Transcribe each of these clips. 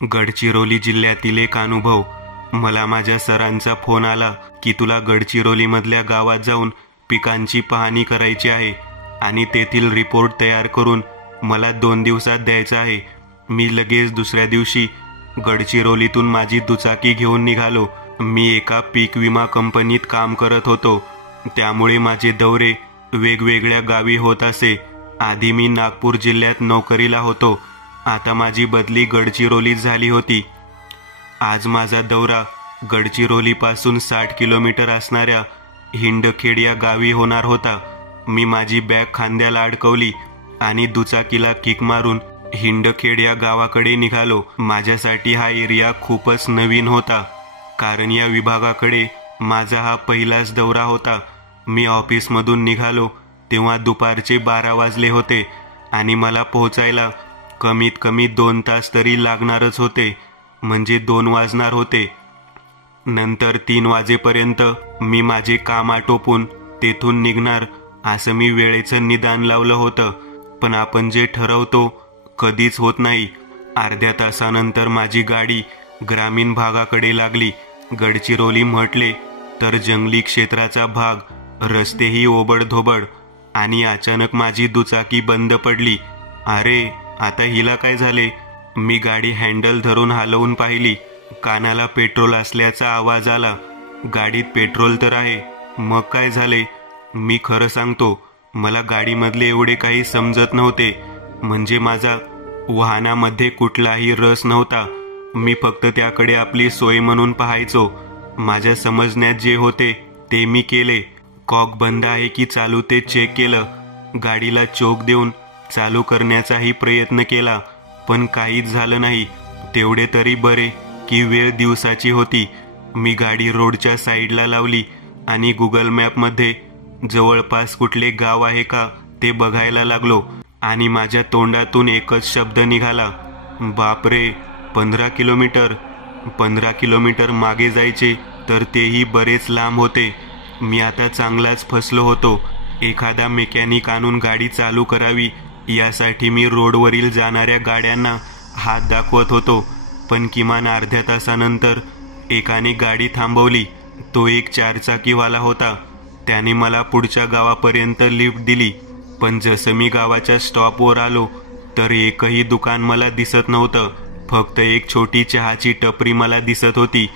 गडचिरोली जिल्ह्यातील एक अनुभव. मला माझ्या सरांचा फोन आला की तुला गडचिरोलीमधल्या गावात जाऊन पिकांची पाहणी करायची आहे आणि तेथील रिपोर्ट तयार करून मला 2 दिवसात द्यायचा आहे. मी लगेच दुसऱ्या दिवशी गडचिरोलीतून माझी दुचाकी घेऊन निघालो. मी एका पीक विमा कंपनीत काम करत होतो, त्यामुळे माझे दौरे वेगवेगळ्या गावी होत असे. आधी मी नागपूर जिल्ह्यात नोकरीला होतो, आता माझी बदली गडचिरोलीत झाली होती. आज माझा दौरा गडचिरोलीपासून 60 किलोमीटर असणाऱ्या हिंडखेड या गावी होणार होता. मी माझी बॅग खांद्याला अडकवली आणि दुचाकीला किक मारून हिंडखेड या गावाकडे निघालो. माझ्यासाठी हा एरिया खूपच नवीन होता, कारण या विभागाकडे माझा हा पहिलाच दौरा होता. मी ऑफिसमधून निघालो तेव्हा दुपारचे 12 वाजले होते आणि मला पोहोचायला कमीत कमी 2 तास तरी लागणारच होते, म्हणजे 2 वाजणार होते. नंतर 3 वाजेपर्यंत मी माझे काम आटोपून तेथून निघणार असं मी वेळेचं निदान लावलं होतं. पण आपण जे ठरवतो कधीच होत नाही. अर्ध्या तासानंतर माझी गाडी ग्रामीण भागाकडे लागली. गडचिरोली म्हटले तर जंगली क्षेत्राचा भाग, रस्तेही ओबडधोबड, आणि अचानक माझी दुचाकी बंद पडली. अरे, आता हिला काय झाले? मी गाडी हँडल धरून हलवून पाहिली. कानाला पेट्रोल असल्याचा आवाज आला. गाडीत पेट्रोल तर आहे, मग काय झाले? मी खरं सांगतो, मला गाडीमधले एवढे काही समजत नव्हते. म्हणजे माझा वाहनामध्ये कुठलाही रस नव्हता. मी फक्त त्याकडे आपली सोय म्हणून पाहायचो. माझ्या समजण्यात जे होते ते मी केले. कॉक बंद आहे की चालू ते चेक केलं. गाडीला चोक देऊन चालू करण्याचाही प्रयत्न केला, पण काहीच झालं नाही. तेवढे तरी बरे की वेळ दिवसाची होती. मी गाडी रोडच्या साईडला लावली आणि गुगल मॅपमध्ये जवळपास कुठले गाव आहे का ते बघायला लागलो आणि माझ्या तोंडातून एकच शब्द निघाला, बापरे, 15 किलोमीटर. 15 किलोमीटर मागे जायचे तर तेही बरेच लांब होते. मी आता चांगलाच फसलो होतो. एखादा मेकॅनिक आणून गाडी चालू करावी यासाठी मी रोडवरील जाणाऱ्या गाड्यांना हात दाखवत होतो, पण किमान अर्ध्या तासानंतर एकाने गाडी थांबवली. तो एक 4 चाकीवाला होता. त्याने मला पुढच्या गावापर्यंत लिफ्ट दिली. पण जसं मी गावाच्या स्टॉपवर आलो तर एकही दुकान मला दिसत नव्हतं. फक्त एक छोटी चहाची टपरी मला दिसत होती.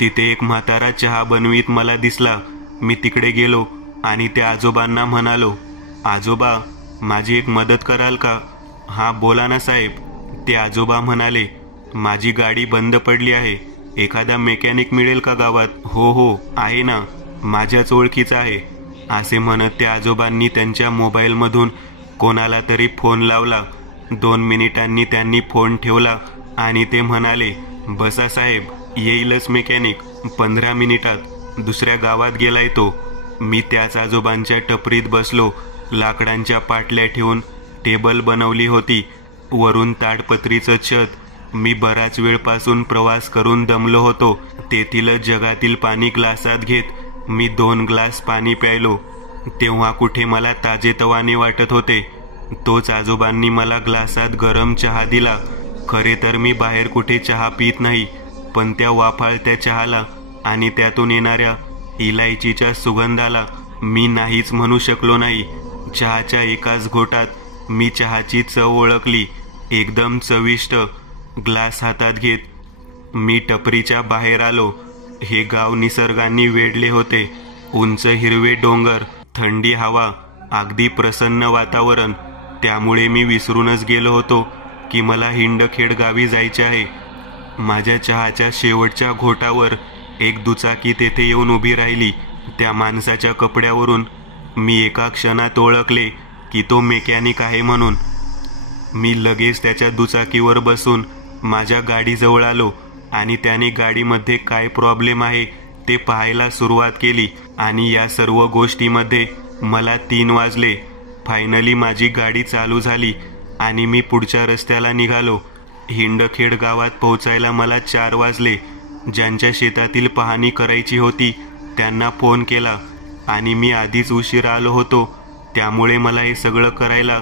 तिथे एक म्हातारा चहा बनवीत मला दिसला. मी तिकडे गेलो आणि त्या आजोबांना म्हणालो, आजोबा, माझी एक मदत कराल का? हा, बोला ना साहेब. ते आजोबा म्हणाले, माझी गाडी बंद पडली आहे. एखादा मेकॅनिक मिळेल का गावात? हो, आहे ना, माझ्याच ओळखीचा आहे. असे म्हणत त्या आजोबांनी त्यांच्या मोबाईलमधून कोणाला तरी फोन लावला. 2 मिनिटांनी त्यांनी फोन ठेवला आणि ते म्हणाले, बसा साहेब, येईलच मेकॅनिक 15 मिनिटात. दुसऱ्या गावात गेलाय तो. मी त्याच आजोबांच्या टपरीत बसलो. लाकडांच्या पाटल्या ठेवून टेबल बनवली होती. वरून ताडपत्रीचं छत. मी बराच वेळपासून प्रवास करून दमलो होतो. तेथीलच जगातील पाणी ग्लासात घेत मी 2 ग्लास पाणी प्यायलो. तेव्हा कुठे मला ताजेतवाने वाटत होते. तोच आजोबांनी मला ग्लासात गरम चहा दिला. खरे तर मी बाहेर कुठे चहा पित नाही, पण त्या वाफाळत्या चहाला आणि त्यातून येणाऱ्या इलायचीच्या सुगंधाला मी नाहीच म्हणू शकलो नाही. चहाच्या एकाच घोटात मी चहाची चव ओळखली. एकदम चविष्ट. ग्लास हातात घेत मी टपरीच्या बाहेर आलो. हे गाव निसर्गाने वेढले होते. उंच हिरवे डोंगर, थंडी हवा, अगदी प्रसन्न वातावरण. त्यामुळे मी विसरूनच गेलो होतो की मला हिंडखेड गावी जायचे आहे. माझ्या चहाच्या शेवटच्या घोटावर एक दुचाकी तेथे येऊन उभी राहिली. त्या माणसाच्या कपड्यावरून मी एका क्षणात ओळखले की तो मेकॅनिक आहे म्हणून. मी लगेच त्याच्या दुचाकीवर बसून माझ्या गाडीजवळ आलो आणि त्याने गाडीमध्ये काय प्रॉब्लेम आहे ते पाहायला सुरुवात केली. आणि या सर्व गोष्टीमध्ये मला 3 वाजले. फायनली माझी गाडी चालू झाली आणि मी पुढच्या रस्त्याला निघालो. हिंडखेड गावात पोहोचायला मला 4 वाजले. ज्यांच्या शेतातील पाहणी करायची होती त्यांना फोन केला आणि मी आधीच उशिरा आलो होतो, त्यामुळे मला हे सगळं करायला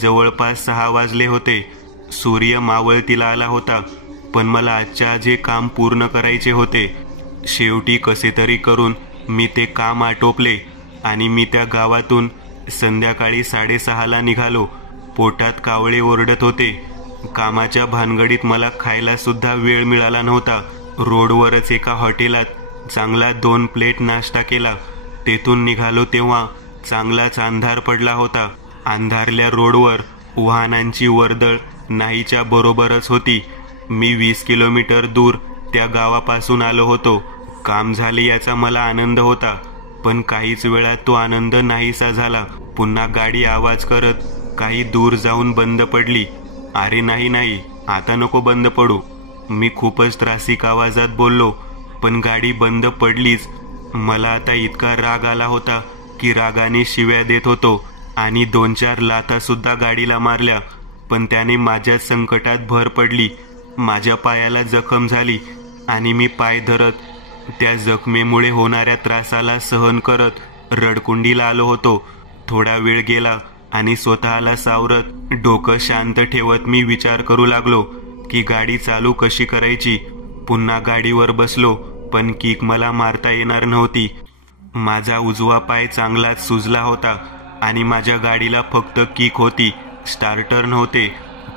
जवळपास 6 वाजले होते. सूर्य मावळतीला आला होता. पण मला आजच्या आज हे काम पूर्ण करायचे होते. शेवटी कसे तरी करून मी ते काम आटोपले आणि मी त्या गावातून संध्याकाळी 6:30ला निघालो. पोटात कावळे ओरडत होते. कामाच्या भानगडीत मला खायला सुद्धा वेळ मिळाला नव्हता. रोडवरच एका हॉटेलात चांगला 2 प्लेट नाश्ता केला. तेथून निघालो तेव्हा चांगलाच अंधार पडला होता. अंधारल्या रोडवर वाहनांची वर्दळ नाहीच्या बरोबरच होती. मी 20 किलोमीटर दूर त्या गावापासून आलो होतो. काम झाले याचा मला आनंद होता, पण काहीच वेळात तो आनंद नाहीसा झाला. पुन्हा गाडी आवाज करत काही दूर जाऊन बंद पडली. अरे नाही, आता नको बंद पडू, मी खूपच त्रासिक आवाजात बोललो. पण गाडी बंद पडलीच. मला आता इतका राग आला होता की रागाने शिव्या देत होतो आणि 2-4 लाथा सुद्धा गाडीला मारल्या. पण त्याने माझ्याच संकटात भर पडली. माझ्या पायाला जखम झाली आणि मी पाय धरत त्या जखमेमुळे होणाऱ्या त्रासाला सहन करत रडकुंडीला आलो होतो. थोडा वेळ गेला आणि स्वतःला सावरत डोकं शांत ठेवत मी विचार करू लागलो की गाडी चालू कशी करायची. पुन्हा गाडीवर बसलो, पण किक मला मारता येणार नव्हती. माझा उजवा पाय चांगलाच सुजला होता आणि माझ्या गाडीला फक्त किक होती, स्टार्टर नव्हते.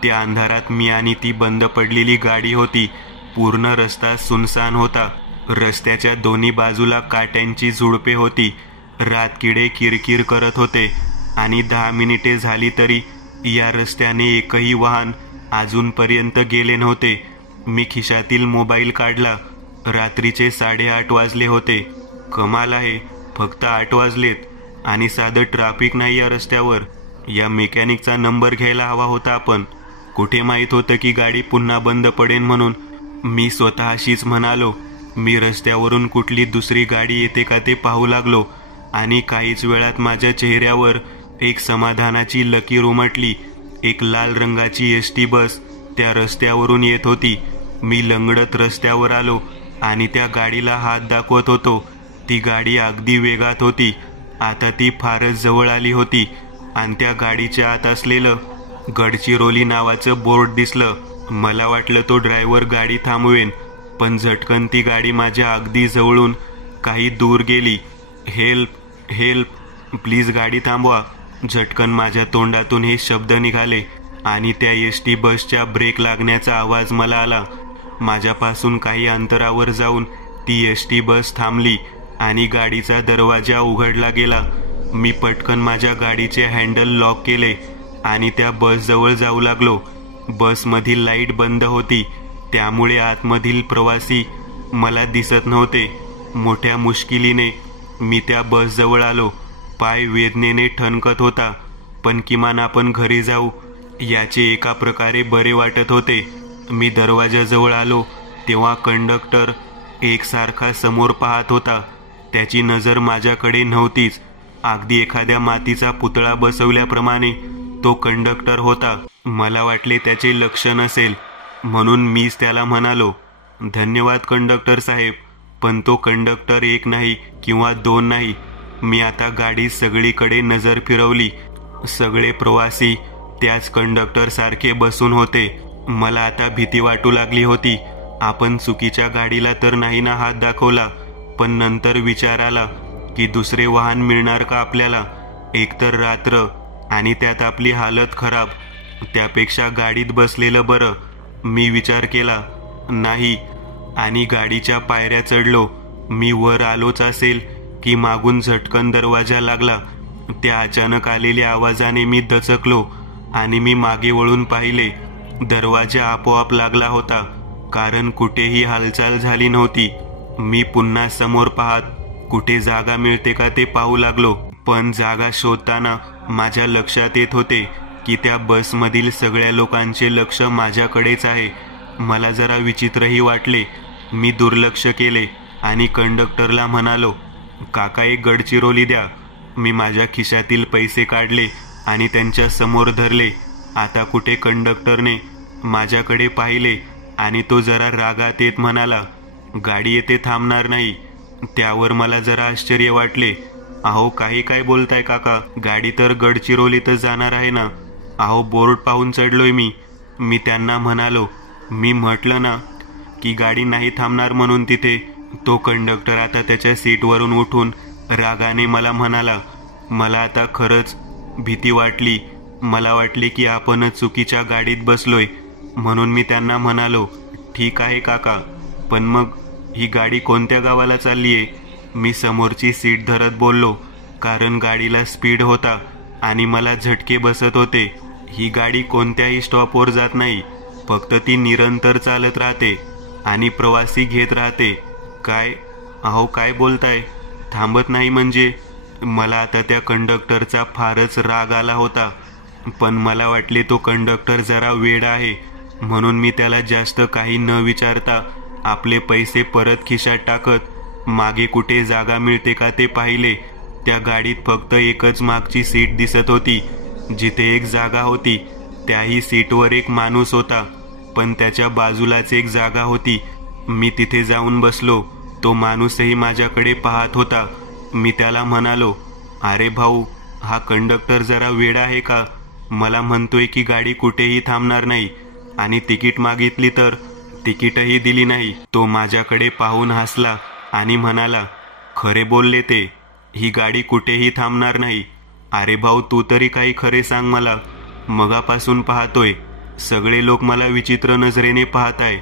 त्या अंधारात मी आणि ती बंद पडलेली गाडी होती. पूर्ण रस्ता सुनसान होता. रस्त्याच्या दोन्ही बाजूला काट्यांची झुडपे होती. रातकिडे किरकिर करत होते आणि 10 मिनिटे झाली तरी या रस्त्याने एकही वाहन अजूनपर्यंत गेले नव्हते. मी खिशातील मोबाईल काढला. रात्रीचे 8:30 वाजले होते. कमाल आहे, फक्त 8 वाजलेत आणि साधं ट्रॅफिक नाही या रस्त्यावर. या मेकॅनिकचा नंबर घ्यायला हवा होता आपण. कुठे माहीत होतं की गाडी पुन्हा बंद पडेल म्हणून. मी स्वतःशीच म्हणालो. मी रस्त्यावरून कुठली दुसरी गाडी येते का ते पाहू लागलो आणि काहीच वेळात माझ्या चेहऱ्यावर एक समाधानाची लकीर उमटली. एक लाल रंगाची एसटी बस त्या रस्त्यावरून येत होती. मी लंगडत रस्त्यावर आलो आणि त्या गाडीला हात दाखवत होतो. ती गाडी अगदी वेगात होती. आता ती फारच जवळ आली होती आणि त्या गाडीच्या आत असलेलं गडचिरोली नावाचं बोर्ड दिसलं. मला वाटलं तो ड्रायव्हर गाडी थांबवेन, पण झटकन ती गाडी माझ्या अगदी जवळून काही दूर गेली. हेल्प हेल्प, प्लीज गाडी थांबवा. झटकन माझ्या तोंडातून हे शब्द निघाले आणि त्या एसटी बसच्या ब्रेक लागण्याचा आवाज मला आला. माझ्यापासून काही अंतरावर जाऊन ती एसटी बस थांबली आणि गाडीचा दरवाजा उघडला गेला. मी पटकन माझ्या गाडीचे हँडल लॉक केले आणि त्या बसजवळ जाऊ लागलो. बसमधील लाईट बंद होती, त्यामुळे आतमधील प्रवासी मला दिसत नव्हते. मोठ्या मुश्किलीने मी त्या बसजवळ आलो. पाय वेदनेने ठणकत होता, पण किमान आपण घरी जाऊ याचे एका प्रकारे बरे वाटत होते. मी दरवाजाजवळ आलो तेव्हा कंडक्टर एकसारखा समोर पाहत होता. त्याची नजर माझ्याकडे नव्हतीच. अगदी एखाद्या मातीचा पुतळा बसवल्याप्रमाणे तो कंडक्टर होता. मला वाटले त्याचे लक्ष नसेल म्हणून मीच त्याला म्हणालो, धन्यवाद कंडक्टर साहेब. पण तो कंडक्टर एक नाही किंवा 2 नाही. मी आता गाडी सगळीकडे नजर फिरवली. सगळे प्रवासी त्याच कंडक्टर सारखे बसून होते. मला आता भीती वाटू लागली होती. आपण चुकीच्या गाडीला तर नाही ना हात दाखवला. पण नंतर विचार आला की दुसरे वाहन मिळणार का आपल्याला. एकतर रात्र आणि त्यात आपली हालत खराब, त्यापेक्षा गाडीत बसलेलं बरं. मी विचार केला. नाही, आणि गाडीच्या पायऱ्या चढलो. मी वर आलोच असेल की मागून झटकन दरवाजा लागला. त्या अचानक आलेल्या आवाजाने मी दचकलो आणि मी मागे वळून पाहिले. दरवाजा आपोआप लागला होता, कारण कुठेही हालचाल झाली नव्हती. मी पुन्हा समोर पाहत कुठे जागा मिळते का ते पाहू लागलो. पण जागा शोधताना माझ्या लक्षात येत होते की त्या बसमधील सगळ्या लोकांचे लक्ष माझ्याकडेच आहे. मला जरा विचित्रही वाटले. मी दुर्लक्ष केले आणि कंडक्टरला म्हणालो, काका एक गडचिरोली द्या. मी माझ्या खिशातील पैसे काढले आणि त्यांच्या समोर धरले. आता कुठे कंडक्टरने माझ्याकडे पाहिले आणि तो जरा रागात येत म्हणाला, गाडी येथे थांबणार नाही. त्यावर मला जरा आश्चर्य वाटले. अहो काही काय बोलताय काका, गाडी तर गडचिरोलीतच जाणार आहे ना. अहो बोर्ड पाहून चढलोय मी. मी त्यांना म्हणालो, मी म्हटलं ना की गाडी नाही थांबणार म्हणून तिथे. तो कंडक्टर आता त्याच्या सीटवरून उठून रागाने मला म्हणाला. मला आता खरंच भीती वाटली. मला वाटले की आपणच चुकीच्या गाडीत बसलोय. म्हणून मी त्यांना म्हणालो, ठीक आहे काका, पण मग ही गाडी कोणत्या गावाला चाललीये? मी समोरची सीट धरत बोललो, कारण गाडीला स्पीड होता आणि मला झटके बसत होते. ही गाडी कोणत्याही स्टॉपवर जात नाही, फक्त ती निरंतर चालत राहते आणि प्रवासी घेत राहते. काय अहो काय बोलताय? थांबत नाही म्हणजे? मला आता त्या कंडक्टरचा फारच राग आला होता, पण मला वाटले तो कंडक्टर जरा वेडा आहे. म्हणून मी त्याला जास्त काही न विचारता आपले पैसे परत खिशात टाकत मागे कुठे जागा मिळते का ते पाहिले. त्या गाडीत फक्त एकच मागची सीट दिसत होती. जिथे एक जागा होती त्याही सीटवर एक माणूस होता, पण त्याच्या बाजूलाच एक जागा होती. मी तिथे जाऊन बसलो. तो माणूसही माझ्याकडे पाहत होता. मी त्याला म्हणालो, अरे भाऊ, हा कंडक्टर जरा वेडा आहे का? मला म्हणतोय की गाडी कुठेही थांबणार नाही आणि तिकीट मागितली तर तिकीटही दिली नाही. तो माझ्याकडे पाहून हसला आणि म्हणाला, खरे बोलले ते, ही गाडी कुठेही थांबणार नाही. अरे भाऊ, तू तरी काही खरे सांग मला. मगापासून पाहतोय सगळे लोक मला विचित्र नजरेने पाहताय.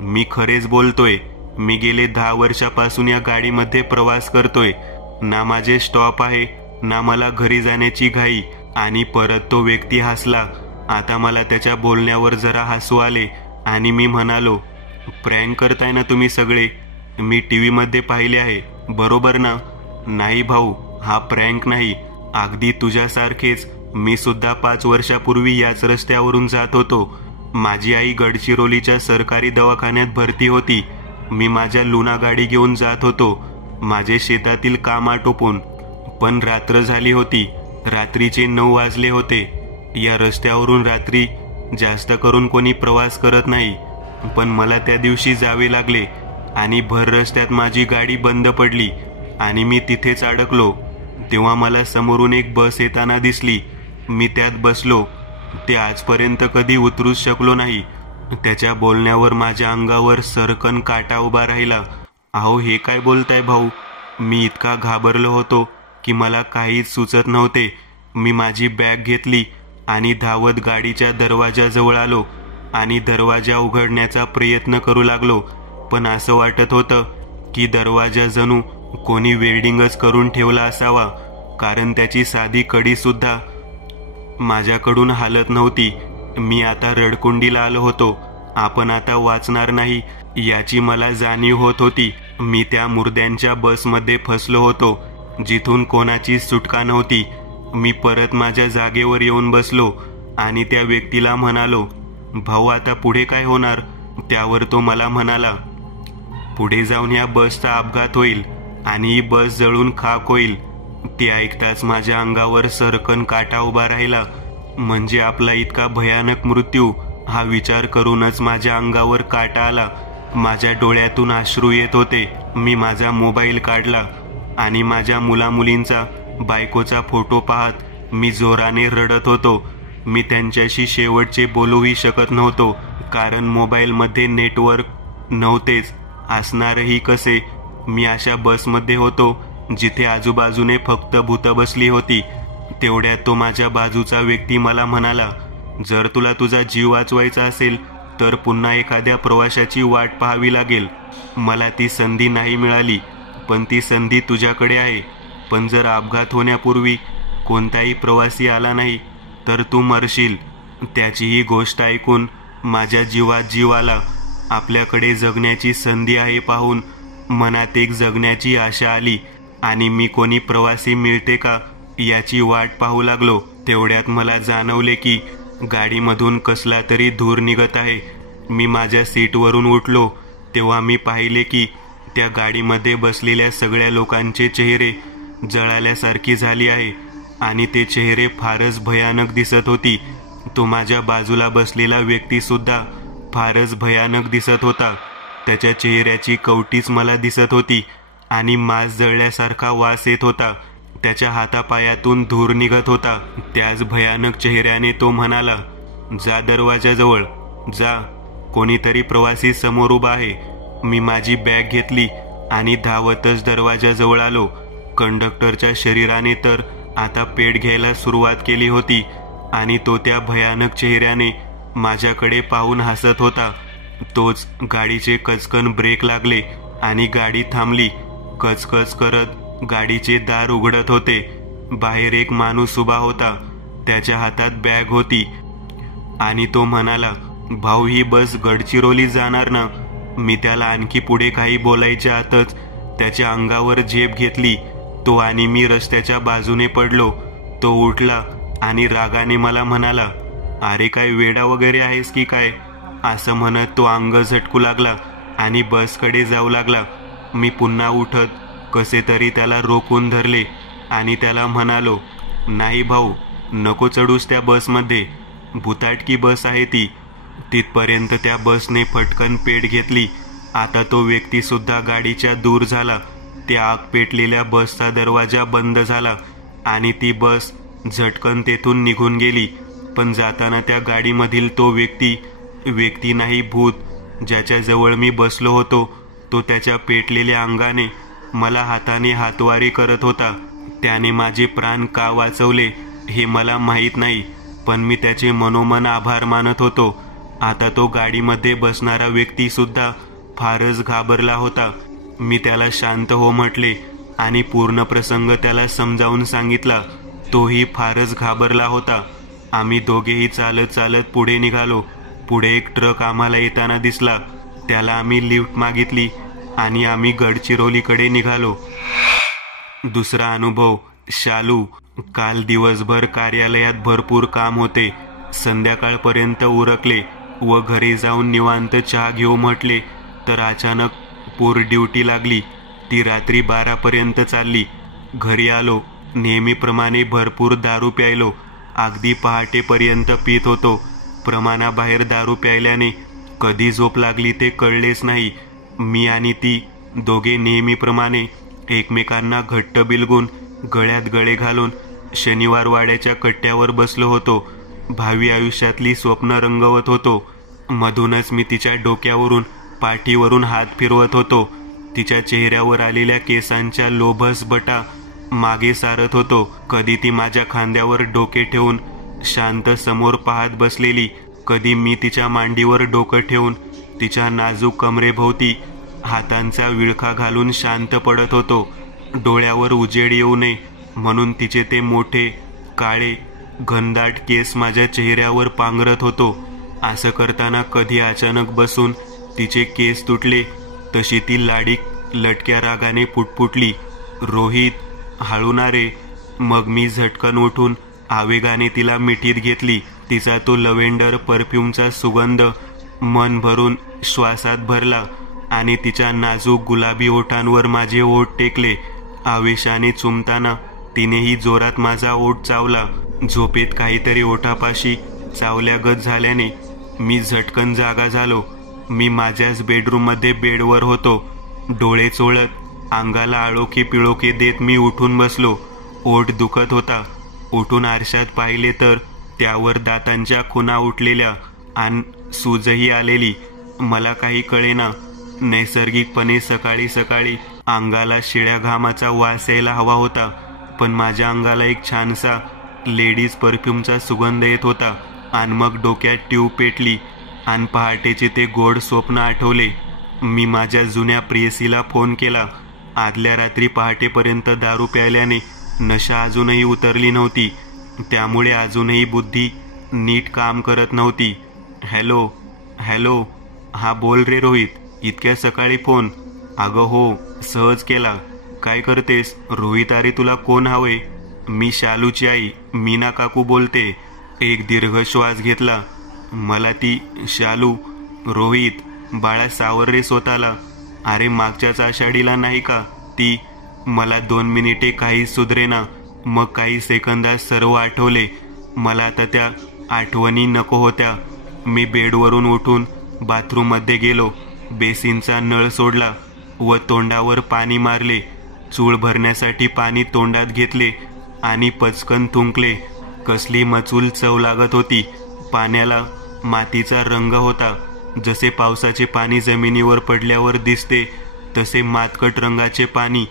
मी खरेच बोलतोय. मी गेले 10 वर्षापासून या गाडीमध्ये प्रवास करतोय. ना माझे स्टॉप आहे, ना मला घरी जाण्याची घाई. आणि परत तो व्यक्ती हसला. आता मला त्याच्या बोलण्यावर जरा हसू आले आणि मी म्हणालो, प्रँक करताय ना तुम्ही सगळे? मी टीव्ही मध्ये पाहिले आहे, बरोबर ना? नाही भाऊ, हा प्रँक नाही. अगदी तुझ्यासारखेच मी सुद्धा 5 वर्षापूर्वी याच रस्त्यावरून जात होतो. माझी आई गडचिरोलीच्या सरकारी दवाखान्यात भरती होती. मी माझ्या लुना गाडी घेऊन जात होतो, माझे शेतातील काम आटोपून. पण रात्र झाली होती. रात्रीचे 9 वाजले होते. या रस्त्यावरून रात्री जास्त करून कोणी प्रवास करत नाही, पण मला त्या दिवशी जावे लागले आणि भर रस्त्यात माझी गाडी बंद पडली आणि मी तिथेच अडकलो. तेव्हा मला समोरून एक बस येताना दिसली. मी त्यात बसलो. ते आजपर्यंत कधी उतरूच शकलो नाही. त्याच्या बोलण्यावर माझ्या अंगावर सरकन काटा उभा राहिला. अहो हे काय बोलताय भाऊ? मी इतका घाबरलो होतो की मला काहीच सुचत नव्हते. मी माझी बॅग घेतली आणि धावत गाडीच्या दरवाजाजवळ आलो आणि दरवाजा उघडण्याचा प्रयत्न करू लागलो. पण असं वाटत होतं की दरवाजा जणू कोणी वेल्डिंगच करून ठेवला असावा, कारण त्याची साधी कडी सुद्धा माझ्याकडून हालत नव्हती. मी आता रडकुंडीला आलो होतो. आपण आता वाचणार नाही याची मला जाणीव होत होती. मी त्या मुर्द्यांच्या बसमध्ये फसलो होतो, जिथून कोणाची सुटका नव्हती. मी परत माझ्या जागेवर येऊन बसलो आणि त्या व्यक्तीला म्हणालो, भाऊ आता पुढे काय होणार? त्यावर तो मला म्हणाला, पुढे जाऊन या बसचा अपघात होईल आणि ही बस जळून खाक होईल. ते ऐकताच माझ्या अंगावर सरकन काटा उभा राहिला. म्हणजे आपला इतका भयानक मृत्यू, हा विचार करूनच माझ्या अंगावर काटा आला. माझ्या डोळ्यातून अश्रू येत होते. मी माझा मोबाईल काढला आणि माझ्या मुलामुलींचा, बायकोचा फोटो पाहत मी जोराने रडत होतो. मी त्यांच्याशी शेवटचे बोलूही शकत नव्हतो, कारण मोबाईलमध्ये नेटवर्क नव्हतेच. असणारही कसे? मी अशा बसमध्ये होतो जिथे आजूबाजूने फक्त भूत बसली होती. तेवढ्यात तो माझ्या बाजूचा व्यक्ती मला म्हणाला, जर तुला तुझा जीव वाचवायचा असेल तर पुन्हा एखाद्या प्रवाशाची वाट पाहावी लागेल. मला ती संधी नाही मिळाली, पण ती संधी तुझ्याकडे आहे. पण जर अपघात होण्यापूर्वी कोणताही प्रवासी आला नाही तर तू मरशील. त्याची ही गोष्ट ऐकून माझ्या जीवात जीव आला. आपल्याकडे जगण्याची संधी आहे पाहून मनात एक जगण्याची आशा आली आणि मी कोणी प्रवासी मिळते का याची वाट पाहू लागलो. तेवढ्यात मला जाणवले की गाडीमधून कसला तरी धूर निघत आहे. मी माझ्या सीटवरून उठलो तेव्हा मी पाहिले की त्या गाडीमध्ये बसलेल्या सगळ्या लोकांचे चेहरे जळाल्यासारखी झाली आहे आणि ते चेहरे फारच भयानक दिसत होती. तो माझ्या बाजूला बसलेला व्यक्ती सुद्धा फारच भयानक दिसत होता. त्याच्या चेहऱ्याची कवटीच मला दिसत होती आणि मांस जळल्यासारखा वास येत होता. त्याच्या हातापायातून धूर निघत होता. त्याच भयानक चेहऱ्याने तो म्हणाला, जा दरवाजाजवळ जा. कोणीतरी प्रवासी समोर उभा आहे. मी माझी बॅग घेतली आणि धावतच दरवाजाजवळ आलो. कंडक्टरच्या शरीराने तर आता पेट घ्यायला सुरुवात केली होती आणि तो त्या भयानक चेहऱ्याने माझ्याकडे पाहून हसत होता. तोच गाडीचे कचकन ब्रेक लागले आणि गाडी थांबली. कचकच करत गाडीचे दार उघडत होते. बाहेर एक माणूस उभा होता. त्याच्या हातात बॅग होती आणि तो म्हणाला, भाऊ ही बस गडचिरोली जाणार ना? मी त्याला आणखी पुढे काही बोलायच्या आतच त्याच्या अंगावर झेप घेतली. तो आणि मी रस्त्याच्या बाजूने पडलो. तो उठला आणि रागाने मला म्हणाला, अरे काय वेडा वगैरे आहेस की काय? असं म्हणत तो अंग झटकू लागला आणि बसकडे जाऊ लागला. मी पुन्हा उठत कसे तरी त्याला रोखून धरले आणि त्याला म्हणालो, नाही भाऊ, नको चढूस त्या बसमध्ये. भुताटकी बस आहे ती. तिथपर्यंत त्या बसने फटकन पेट घेतली. आता तो व्यक्ती सुद्धा गाडीच्या दूर झाला. त्या आग पेटलेल्या बसचा दरवाजा बंद झाला आणि ती बस झटकन तेथून निघून गेली. पण जाताना त्या गाडीमधील तो व्यक्ती नाही, भूत, ज्याच्याजवळ मी बसलो होतो, तो त्याच्या पेटलेल्या अंगाने मला हाताने हातवारी करत होता. त्याने माझे प्राण का वाचवले हे मला माहीत नाही, पण मी त्याचे मनोमन आभार मानत होतो. आता तो गाडीमध्ये बसणारा व्यक्ती सुद्धा फारच घाबरला होता. मी त्याला शांत हो म्हटले आणि पूर्ण प्रसंग त्याला समजावून सांगितला. तोही फारच घाबरला होता. आम्ही दोघेही चालत चालत पुढे निघालो. पुढे एक ट्रक आम्हाला येताना दिसला. त्याला आम्ही लिफ्ट मागितली आणि आम्ही गडचिरोलीकडे निघालो. दुसरा अनुभव, शालू. काल दिवसभर कार्यालयात भरपूर काम होते. संध्याकाळपर्यंत उरकले व घरी जाऊन निवांत चहा घेऊ म्हटले तर अचानक पूर ड्युटी लागली. ती रात्री 12 पर्यंत चालली. घरी आलो. नेहमीप्रमाणे भरपूर दारू प्यायलो. अगदी पहाटेपर्यंत पीत होतो. प्रमाणाबाहेर दारू प्यायल्याने कधी झोप लागली ते कळलेच नाही. मी आणि ती दोघे नेहमीप्रमाणे एकमेकांना घट्ट बिलगून गळ्यात गळे घालून शनिवार वाड्याच्या कट्ट्यावर बसलो होतो. भावी आयुष्यातली स्वप्न रंगवत होतो. मधूनच मी तिच्या डोक्यावरून पाठीवरून हात फिरवत होतो. तिच्या चेहऱ्यावर आलेल्या केसांच्या लोभस बटा मागे सारत होतो. कधी ती माझ्या खांद्यावर डोके ठेवून शांत समोर पाहत बसलेली, कधी मी तिच्या मांडीवर डोकं ठेवून तिच्या नाजूक कमरेभोवती हातांचा विळखा घालून शांत पडत होतो. डोळ्यावर उजेड येऊ नये म्हणून तिचे ते मोठे काळे घनदाट केस माझ्या चेहऱ्यावर पांघरत होतो. असं करताना कधी अचानक बसून तिचे केस तुटले, तशी ती लाडीक लटक्या रागाने पुटपुटली, रोहित, हळू ना रे. मग मी झटकन उठून आवेगाने तिला मिठीत घेतली. तिचा तो लव्हेंडर परफ्यूमचा सुगंध मन भरून श्वासात भरला आणि तिच्या नाजूक गुलाबी ओठांवर माझे ओठ टेकले. आवेशाने चुंबताना तिनेही जोरात माझा ओठ चावला. झोपेत काहीतरी ओठापाशी चावल्यागत झाल्याने मी झटकन जागा झालो. मी माझ्याच बेडरूममध्ये बेडवर होतो. डोळे चोळत अंगाला आळोखे पिळोखे देत मी उठून बसलो. ओठ दुखत होता. उठून आरशात पाहिले तर त्यावर दातांच्या खुणा उठलेल्या आणि सूजही आलेली. मला काही कळेना. नैसर्गिकपणे सकाळी सकाळी अंगाला शिळ्या घामाचा वास यायला हवा होता, पण माझ्या अंगाला एक छानसा लेडीज परफ्यूमचा सुगंध येत होता. आणि मग डोक्यात ट्यूब पेटली आणि पहाटेचे ते गोड स्वप्न आठवले. मी माझ्या जुन्या प्रेयसीला फोन केला. आदल्या रात्री पहाटेपर्यंत दारू प्यायल्याने नशा अजूनही उतरली नव्हती, त्यामुळे अजूनही बुद्धी नीट काम करत नव्हती. हॅलो हॅलो, हा बोल रे रोहित, इतक्या सकाळी फोन? अगं हो, सहज केला. काय करतेस? रोहित, अरे तुला कोण हवे? मी शालूची आई मीना काकू बोलते. एक दीर्घ श्वास घेतला. मला ती शालू. रोहित, बाळा सावर रे स्वतःला. अरे मागच्याच आषाढीला नाही का ती? मला 2 मिनिटे काही सुधरेना. मग काही सेकंदात सर्व आठवले. मला आता त्या आठवणी नको होत्या. मी बेडवरून उठून बाथरूममध्ये गेलो. बेसिनचा नळ सोडला व तोंडावर पाणी मारले. चूळ भरण्यासाठी पाणी तोंडात घेतले आणि पचकन थुंकले. कसली मचूल चव लागत होती. पाण्याला मातीचा रंग होता. जसे पावसाचे पाणी जमिनीवर पडल्यावर दिसते तसे मातकट रंगाचे पाणी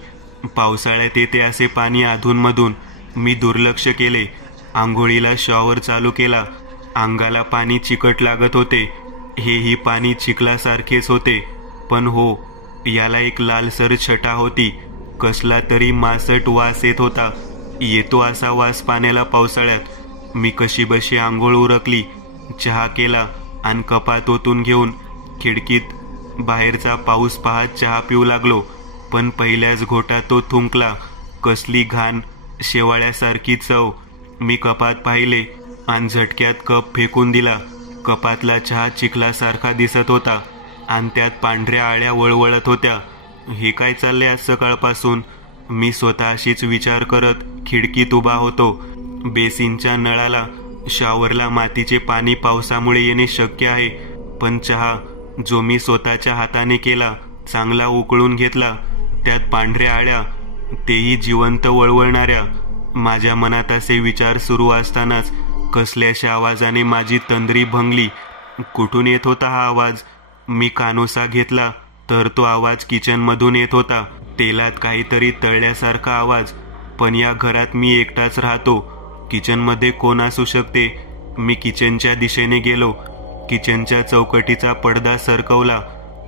पावसाळ्यात येते असे पाणी अधूनमधून मी दुर्लक्ष केले. आंघोळीला शॉवर चालू केला. अंगाला पाणी चिकट लागत होते. हेही पाणी चिखलासारखेच होते. पण हो, याला एक लालसर छटा होती. कसला तरी मासट वास येत होता. येतो असा वास पाण्याला पावसाळ्यात. मी कशीबशी आंघोळ उरकली, चहा केला आणि कपात ओतून घेऊन खिडकीत बाहेरचा पाऊस पाहत चहा पिऊ लागलो. पण पहिल्याच घोटात तो थुंकला. कसली घाण, शेवाळ्यासारखी चव. मी कपात पाहिले आणि झटक्यात कप फेकून दिला. कपातला चहा चिखलासारखा दिसत होता आणि त्यात पांढऱ्या आळ्या वळवळत होत्या. हे काय चालले आज सकाळपासून? मी स्वतःशीच विचार करत खिडकीत उभा होतो. बेसिनच्या नळाला, शॉवरला मातीचे पाणी पावसामुळे येणे शक्य आहे, पण चहा जो मी स्वतःच्या हाताने केला, चांगला उकळून घेतला, त्यात पांढऱ्या आळ्या, तेही जिवंत वळवळणाऱ्या. माझ्या मनात असे विचार सुरू असतानाच कसल्याशा आवाजाने माझी तंद्री भंगली. कुठून येत होता हा आवाज? मी कानोसा घेतला तर तो आवाज किचनमधून येत होता. तेलात काहीतरी तळल्यासारखा आवाज. पण या घरात मी एकटाच राहतो. किचनमध्ये कोण असू शकते? मी किचनच्या दिशेने गेलो. किचनच्या चौकटीचा पडदा सरकवला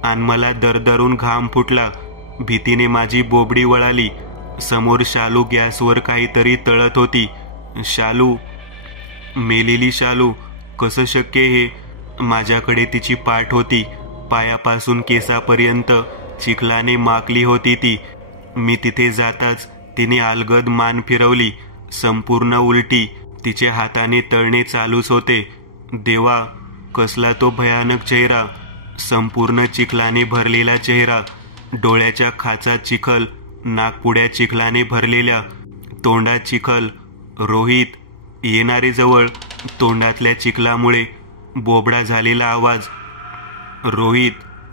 आणि मला दरदरून घाम फुटला. भीतीने माझी बोबडी वळाली. समोर शालू गॅसवर काहीतरी तळत होती. शालू, मेलेली शालू. कसं शक्य हे? माझ्याकडे तिची पाठ होती. पायापासून केसापर्यंत चिखलाने माकली होती ती. मी तिथे जाताच तिने अलगद मान फिरवली, संपूर्ण उलटी. तिचे हाताने तळणे चालूच होते. देवा, कसला तो भयानक चेहरा. संपूर्ण चिखलाने भरलेला चेहरा. डोळ्याच्या खाचात चिखल, नाकपुड्या चिखलाने भरलेल्या, तोंडात चिखल. रोहित, येणारे जवळ. तोंडातल्या चिखलामुळे बोबडा झालेला आवाज. रोहित,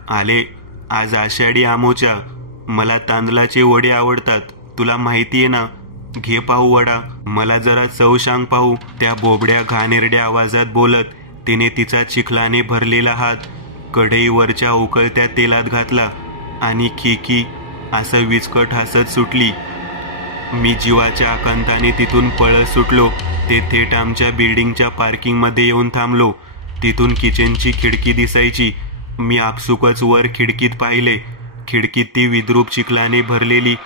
आले. आज आषाढी अमावस्या. मला तांदळाचे वडे आवडतात, तुला माहितीये ना. घे पाहू वडा. मला जरा चव सांग पाहू. त्या बोबड्या घाणेरड्या आवाजात बोलत तिने तिचा चिखलाने भरलेला हात कढईवरच्या उकळत्या तेलात घातला आणि खिकी असं विचकट हसत सुटली. मी जीवाच्या आकांताने तिथून पळत सुटलो. ते थेट आमच्या बिल्डिंगच्या पार्किंगमध्ये येऊन थांबलो. तिथून किचनची खिडकी दिसायची. मी आपसुकच वर खिडकीत पाहिले. खिडकीत ती विद्रूप चिखलाने भरलेली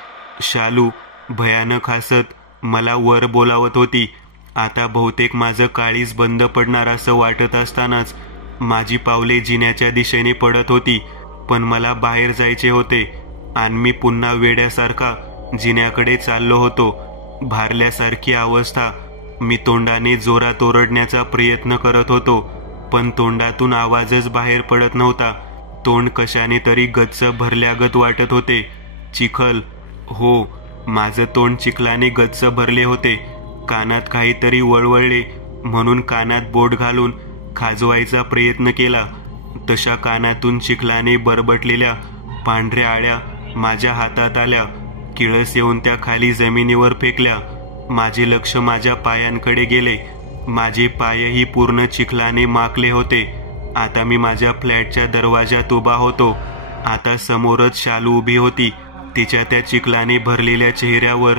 शालू भयानक हसत मला वर बोलावत होती. आता बहुतेक माझं काळीज बंद पडणार असं वाटत असतानाच माझी पावले जिन्याच्या दिशेने पडत होती. पण मला बाहेर जायचे होते आणि मी पुन्हा वेड्यासारखा जिन्याकडे चाललो होतो. भारल्यासारखी अवस्था. मी तोंडाने जोरात ओरडण्याचा प्रयत्न करत होतो, पण तोंडातून आवाजच बाहेर पडत नव्हता. तोंड कशाने तरी गच्च भरल्यागत वाटत होते. चिखल, हो, माझं तोंड चिखलाने गच्च भरले होते. कानात काहीतरी वळवळले म्हणून कानात बोट घालून खाजवायचा प्रयत्न केला. तशा कानातून चिखलाने बरबटलेल्या पांढऱ्या आळ्या माझ्या हातात आल्या. किळस येऊन त्या खाली जमिनीवर फेकल्या. माझे लक्ष माझ्या पायांकडे गेले. माझे पायही पूर्ण चिखलाने माकले होते. आता मी माझ्या फ्लॅटच्या दरवाजात उभा होतो. आता समोरच शालू उभी होती. तिच्या त्या चिखलाने भरलेल्या चेहऱ्यावर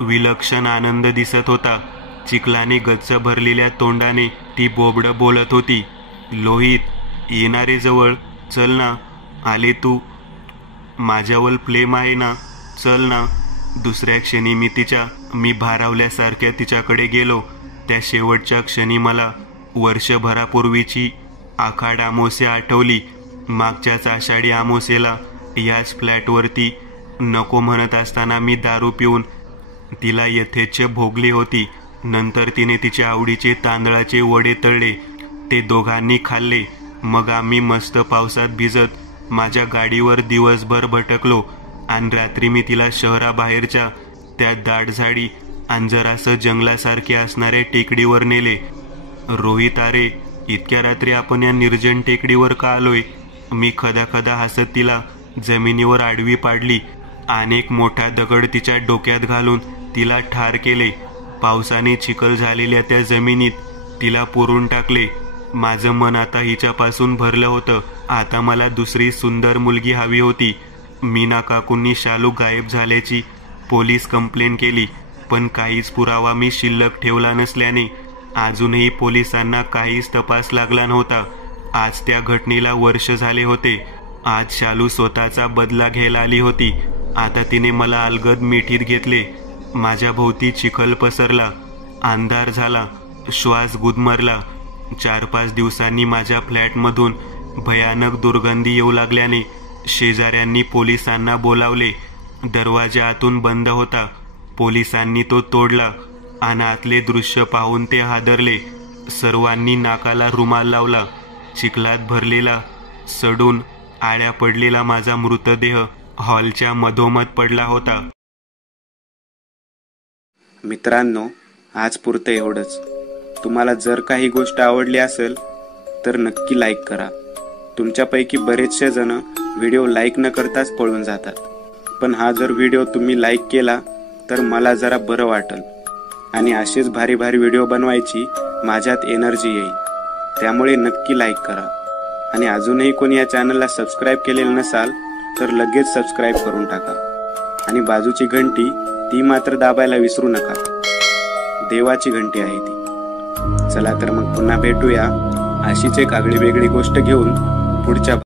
विलक्षण आनंद दिसत होता. चिखलाने गच्च भरलेल्या तोंडाने ती बोबडं बोलत होती. लोहित, येणारे जवळ. चल ना. आले तू. माझ्यावर प्रेम आहे ना. चल ना. दुसऱ्या क्षणी मी भारावल्यासारख्या तिच्याकडे गेलो. त्या शेवटच्या क्षणी मला वर्षभरापूर्वीची आखाड अमावस्या आठवली. मागच्याच आषाढी अमावस्येला याच फ्लॅटवरती नको म्हणत असताना मी दारू पिऊन तिला यथेच्छ भोगली होती. नंतर तिने तिच्या आवडीचे तांदळाचे वडे तळले. ते दोघांनी खाल्ले. मग आम्ही मस्त पावसात भिजत माझ्या गाडीवर दिवसभर भटकलो आणि रात्री मी तिला शहराबाहेरच्या त्या दाट झाडी आणि जरासं जंगलासारखे असणाऱ्या टेकडीवर नेले. रोहित, अरे, इतक्या रात्री आपण या निर्जन टेकडीवर का आलोय? मी खदाखदा हसत तिला जमिनीवर आडवी पाडली. अनेक मोठा दगड तिच्या डोक्यात घालून तिला ठार केले. पावसाने चिखल झालेल्या त्या जमिनीत तिला पुरून टाकले. माझं मन आता हिच्यापासून भरलं होतं. आता मला दुसरी सुंदर मुलगी हवी होती. मीना काकूंनी शालू गायब झाल्याची पोलीस कंप्लेंट केली, पण काहीच पुरावा मी शिल्लक ठेवला नसल्याने अजूनही पोलिसांना काहीच तपास लागला नव्हता. आज त्या घटनेला वर्ष झाले होते. आज शालू स्वतःचा बदला घ्यायला आली होती. आता तिने मला अलगद मिठीत घेतले. माझ्या भोवती चिखल पसरला, अंधार झाला, श्वास गुदमरला. 4-5 दिवसांनी माझ्या फ्लॅटमधून भयानक दुर्गंधी येऊ लागल्याने शेजाऱ्यांनी पोलिसांना बोलावले. दरवाजा आतून बंद होता. पोलिसांनी तो तोडला आणि आतले दृश्य पाहून ते हादरले. सर्वांनी नाकाला रुमाल लावला. चिखलात भरलेला, सडून आळ्या पडलेला माझा मृतदेह हॉलच्या मधोमध पडला होता. मित्रांनो, आज पुरतं एवढंच. तुम्हाला जर काही गोष्ट आवडली असेल तर नक्की लाईक करा. तुमच्यापैकी बरेचसे जण व्हिडिओ लाईक न करताच पळून जातात, पण हा जर व्हिडिओ तुम्ही लाईक केला तर मला जरा बरं वाटेल आणि असेच भारी भारी व्हिडिओ बनवायची माझ्यात एनर्जी येईल. त्यामुळे नक्की लाईक करा. आणि अजूनही कोणी या चॅनलला सबस्क्राईब केलेलं नसाल तर लगेच सबस्क्राईब करून टाका. आणि बाजूची घंटी ती मात्र दाबायला विसरू नका. देवाची घंटी आहे ती. चला तर मग पुन्हा भेटूया अशीच एक आगळी वेगळी गोष्ट घेऊन पुढच्या